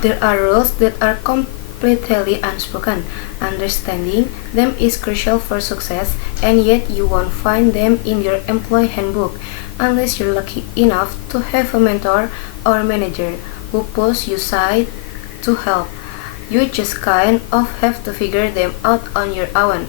There are rules that are completely unspoken. Understanding them is crucial for success, and yet you won't find them in your employee handbook unless you're lucky enough to have a mentor or manager who pulls you aside to help. You just kind of have to figure them out on your own.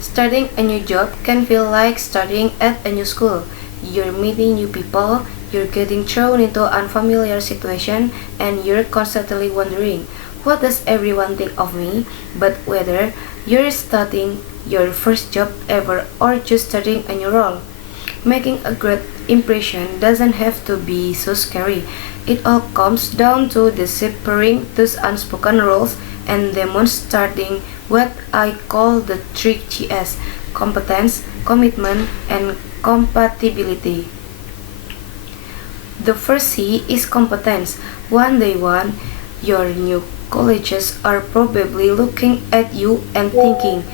Starting a new job can feel like starting at a new school. You're meeting new people, you're getting thrown into unfamiliar situation, and you're constantly wondering, what does everyone think of me? But whether you're starting your first job ever or just starting a new role, making a great impression doesn't have to be so scary. It all comes down to deciphering those unspoken rules and demonstrating what I call the 3 Gs: competence, commitment, and compatibility. The first C is competence. One day one, your new colleges are probably looking at you and thinking,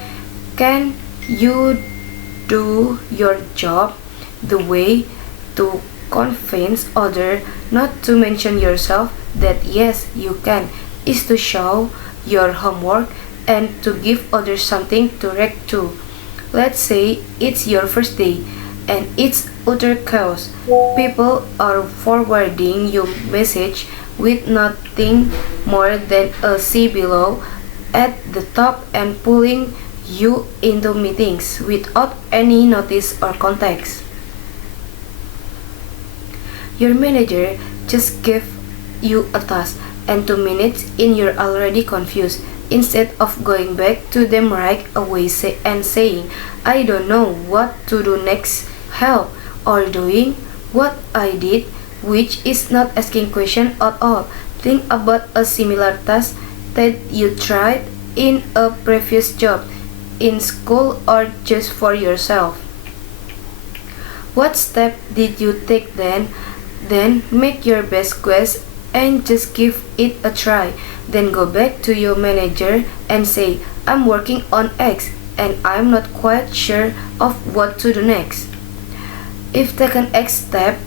can you do your job? The way to convince others, not to mention yourself, that yes, you can, is to show your homework and to give others something to react to. Let's say it's your first day and it's utter chaos. People are forwarding your message with nothing more than a C below at the top and pulling you into meetings without any notice or context. Your manager just gave you a task, and 2 minutes in you're already confused. Instead of going back to them right away and saying, I don't know what to do next, help, or doing what I did, which is not asking question at all. Think about a similar task that you tried in a previous job, in school, or just for yourself. What step did you take then? Then make your best guess and just give it a try. Then go back to your manager and say, I'm working on X and I'm not quite sure of what to do next. If taken X step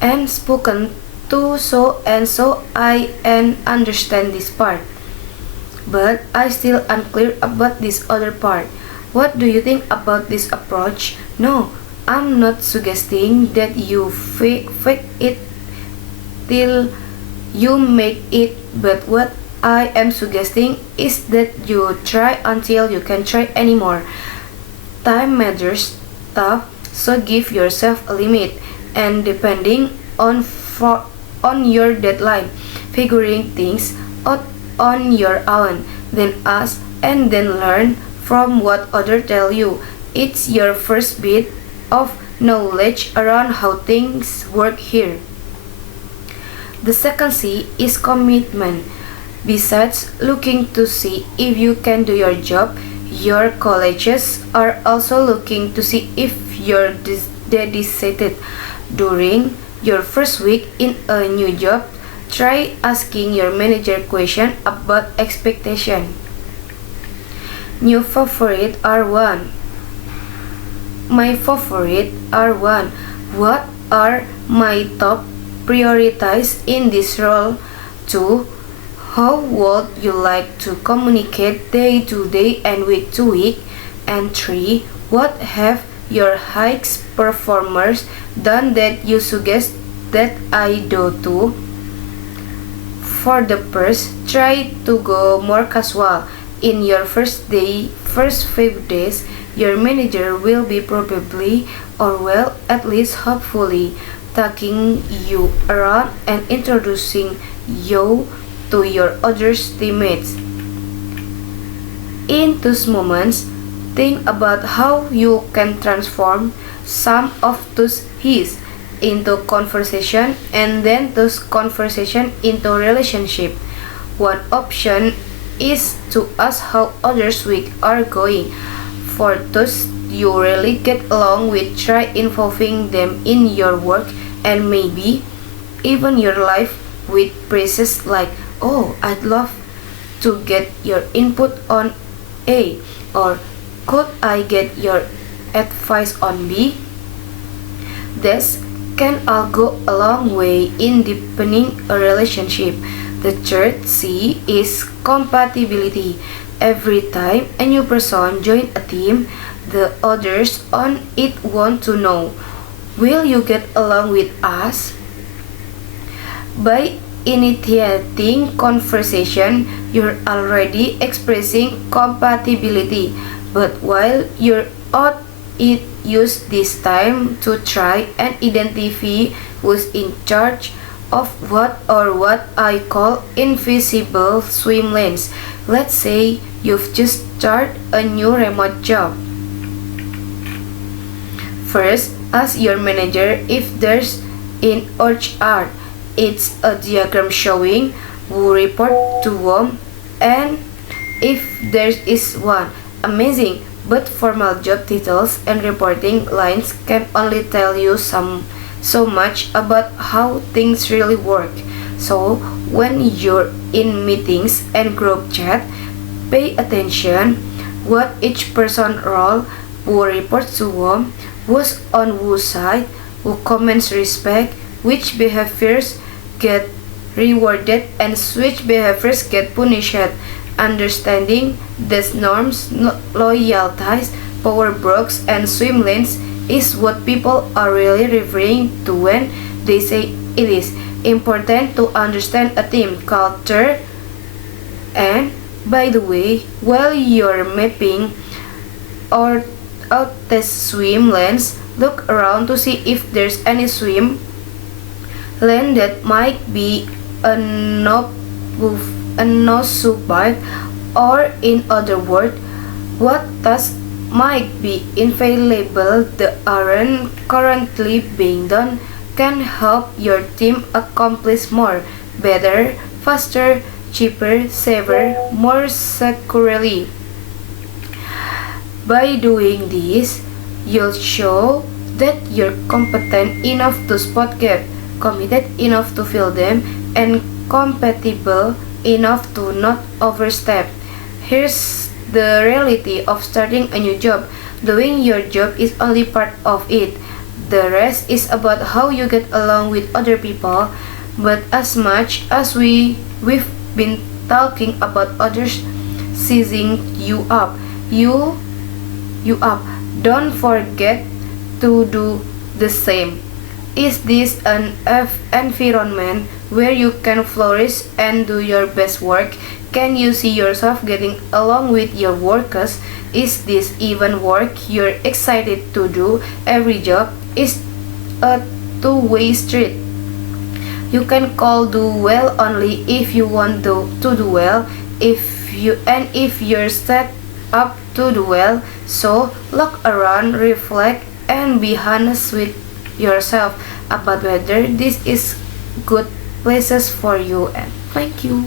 and spoken to so and so, I and understand this part, but I still unclear about this other part. What do you think about this approach? No, I'm not suggesting that you fake it till you make it, but what I am suggesting is that you try until you can't try anymore. Time matters tough, so give yourself a limit, and depending on your deadline, figuring things out on your own, then ask and then learn from what others tell you. It's your first bit of knowledge around how things work here. The second C is commitment. Besides looking to see if you can do your job, your colleges are also looking to see if you're dedicated. During your first week in a new job, try asking your manager question about expectation. New favorite are one. My favorite are one. What are my top priorities in this role? 2. How would you like to communicate day to day and week to week? And 3. What have your highest performers done that you suggest that I do too? For the first, try to go more casual. In your first 5 days, your manager will be probably, or well, at least hopefully, taking you around and introducing you to your other teammates. In those moments, think about how you can transform some of those his into conversation and then those conversation into relationship. One option is to ask how others' week are going. For those you really get along with, try involving them in your work and maybe even your life with phrases like, oh, I'd love to get your input on A, or could I get your advice on B? This can all go a long way in deepening a relationship. The third C is compatibility. Every time a new person joins a team, the others on it want to know, will you get along with us? By initiating conversation, you're already expressing compatibility. But while you're out, it use this time to try and identify who's in charge of what, or what I call invisible swim lanes. Let's say you've just started a new remote job. First, ask your manager if there's in HR. It's a diagram showing who report to whom, and if there is one. Amazing, but formal job titles and reporting lines can only tell you so much about how things really work. So when you're in meetings and group chat, pay attention what each person role, who reports to whom, who's on whose side, who commands respect, which behaviors get rewarded and which behaviors get punished. Understanding these norms, loyalties, power blocks, and swim lanes is what people are really referring to when they say it is important to understand a team culture. And by the way, while you're mapping or out the swim lanes, look around to see if there's any swim lane that might be a no subart, or in other words, what tasks might be available that aren't currently being done can help your team accomplish more, better, faster, cheaper, safer, more securely. By doing this, you'll show that you're competent enough to spot gaps, committed enough to fill them, and compatible enough to not overstep. Here's the reality of starting a new job. Doing your job is only part of it. The rest is about how you get along with other people. But as much as we've been talking about others sizing you up, don't forget to do the same. Is this an environment where you can flourish and do your best work? Can you see yourself getting along with your workers? Is this even work you're excited to do? Every job is a two-way street. You can call do well only if you want to do well, if you're set up to do well. So look around, reflect, and be honest with yourself about whether this is good places for you. And thank you.